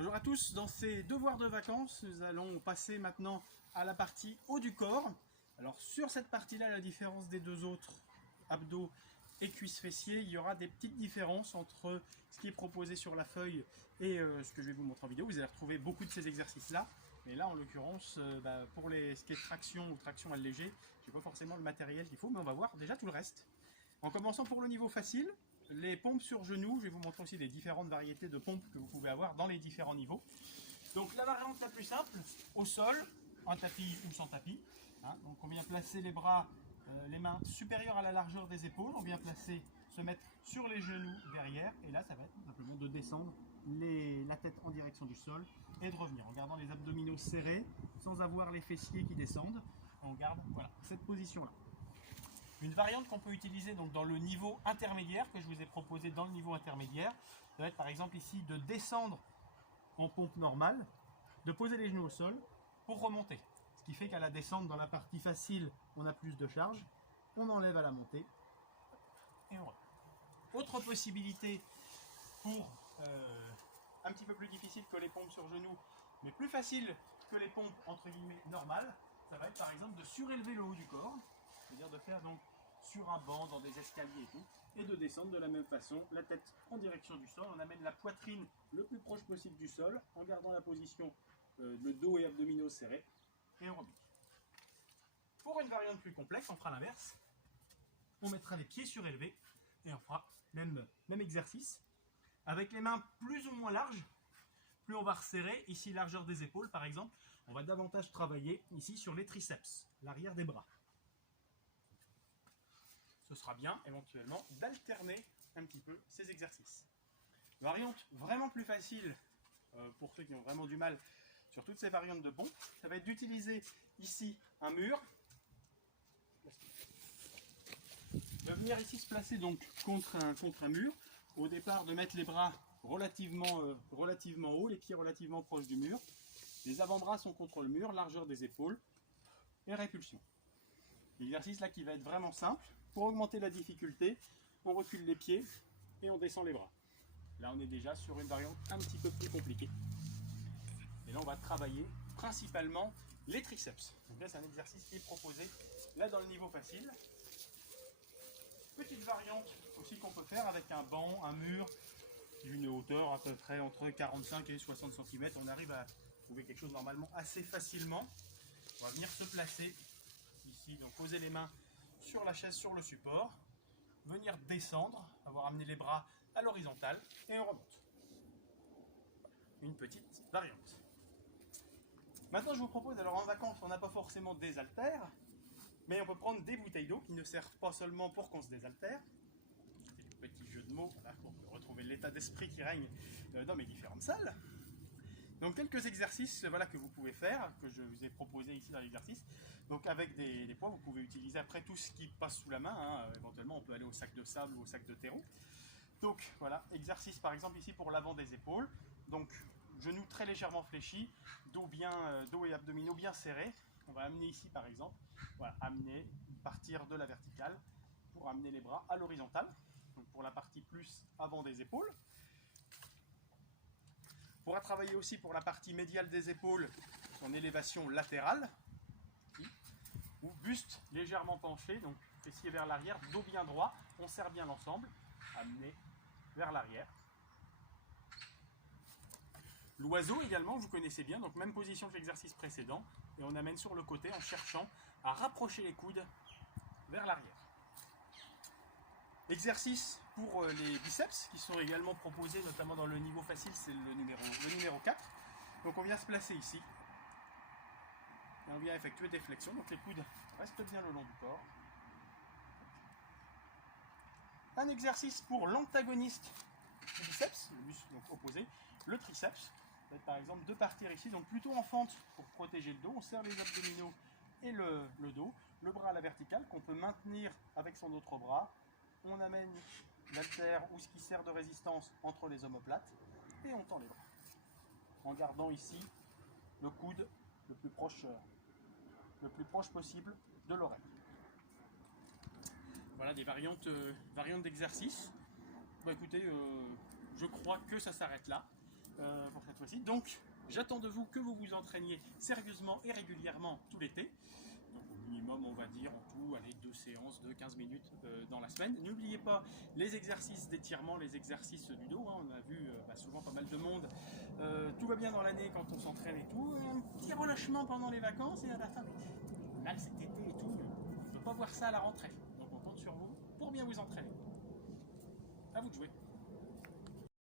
Bonjour à tous, dans ces devoirs de vacances, nous allons passer maintenant à la partie haut du corps. Alors sur cette partie-là, la différence des deux autres, abdos et cuisses fessiers, il y aura des petites différences entre ce qui est proposé sur la feuille et ce que je vais vous montrer en vidéo. Vous allez retrouver beaucoup de ces exercices-là, mais là en l'occurrence, pour ce qui est traction ou traction allégée, je n'ai pas forcément le matériel qu'il faut, mais on va voir déjà tout le reste. En commençant pour le niveau facile, les pompes sur genoux, je vais vous montrer aussi les différentes variétés de pompes que vous pouvez avoir dans les différents niveaux. Donc la variante la plus simple, au sol, un tapis ou sans tapis. Donc on vient placer les bras, les mains supérieures à la largeur des épaules, on vient se mettre sur les genoux derrière, et là ça va être tout simplement de descendre la tête en direction du sol et de revenir en gardant les abdominaux serrés, sans avoir les fessiers qui descendent. On garde cette position-là. Une variante qu'on peut utiliser donc dans le niveau intermédiaire, que je vous ai proposé dans le niveau intermédiaire, ça va être par exemple ici de descendre en pompe normale, de poser les genoux au sol pour remonter. Ce qui fait qu'à la descente, dans la partie facile, on a plus de charge, on enlève à la montée et on remonte. Autre possibilité pour un petit peu plus difficile que les pompes sur genoux, mais plus facile que les pompes entre guillemets normales, ça va être par exemple de surélever le haut du corps, c'est-à-dire de faire donc sur un banc, dans des escaliers et tout, et de descendre de la même façon, la tête en direction du sol. On amène la poitrine le plus proche possible du sol, en gardant la position le dos et abdominaux serrés, et on remonte. Pour une variante plus complexe, on fera l'inverse. On mettra les pieds surélevés, et on fera même exercice, avec les mains plus ou moins larges. Plus on va resserrer, ici largeur des épaules par exemple, on va davantage travailler ici sur les triceps, l'arrière des bras. Ce sera bien éventuellement d'alterner un petit peu ces exercices. Variante vraiment plus facile pour ceux qui ont vraiment du mal sur toutes ces variantes de pompes, ça va être d'utiliser ici un mur, de venir ici se placer donc contre un mur, au départ de mettre les bras relativement haut, les pieds relativement proches du mur, les avant-bras sont contre le mur, largeur des épaules et répulsion. L'exercice là qui va être vraiment simple. Pour augmenter la difficulté, on recule les pieds et on descend les bras. Là, on est déjà sur une variante un petit peu plus compliquée. Et là, on va travailler principalement les triceps. Donc là, c'est un exercice qui est proposé là dans le niveau facile. Petite variante aussi qu'on peut faire avec un banc, un mur d'une hauteur à peu près entre 45 et 60 cm. On arrive à trouver quelque chose normalement assez facilement. On va venir se placer ici, donc poser les mains sur la chaise, sur le support, venir descendre, avoir amené les bras à l'horizontale et on remonte. Une petite variante. Maintenant, je vous propose, alors en vacances, on n'a pas forcément des haltères, mais on peut prendre des bouteilles d'eau qui ne servent pas seulement pour qu'on se désaltère. C'est du petit jeu de mots, pour retrouver l'état d'esprit qui règne dans mes différentes salles. Donc quelques exercices que vous pouvez faire, que je vous ai proposé ici dans l'exercice. Donc avec des poids, vous pouvez utiliser après tout ce qui passe sous la main. Éventuellement, on peut aller au sac de sable ou au sac de terreau. Donc voilà, exercice par exemple ici pour l'avant des épaules. Donc genoux très légèrement fléchis, dos et abdominaux bien serrés. On va amener ici par exemple, partir de la verticale pour amener les bras à l'horizontale. Donc pour la partie plus avant des épaules. On pourra travailler aussi pour la partie médiale des épaules en élévation latérale, ou buste légèrement penché, donc fessier vers l'arrière, dos bien droit, on serre bien l'ensemble, amené vers l'arrière. L'oiseau également, vous connaissez bien, donc même position que l'exercice précédent, et on amène sur le côté en cherchant à rapprocher les coudes vers l'arrière. Exercice pour les biceps qui sont également proposés, notamment dans le niveau facile, c'est le numéro 4. Donc on vient se placer ici et on vient effectuer des flexions. Donc les coudes restent bien le long du corps. Un exercice pour l'antagoniste du biceps, le muscle donc opposé, le triceps. Ça va être par exemple de partir ici, donc plutôt en fente pour protéger le dos. On serre les abdominaux et le dos, le bras à la verticale qu'on peut maintenir avec son autre bras. On amène l'haltère ou ce qui sert de résistance entre les omoplates et on tend les bras. En gardant ici le coude le plus proche possible de l'oreille. Voilà des variantes d'exercices. Écoutez, je crois que ça s'arrête là. pour cette fois-ci. Donc, j'attends de vous que vous vous entraîniez sérieusement et régulièrement tout l'été. Donc, au minimum, on va dire en tout, allez, 2 séances de 15 minutes dans la semaine. N'oubliez pas les exercices d'étirement, les exercices du dos. Hein. On a vu souvent pas mal de monde. Tout va bien dans l'année quand on s'entraîne et tout. Un petit relâchement pendant les vacances et à la fin, mais mal cet été et tout. On ne peut pas voir ça à la rentrée. Donc, on compte sur vous pour bien vous entraîner. À vous de jouer.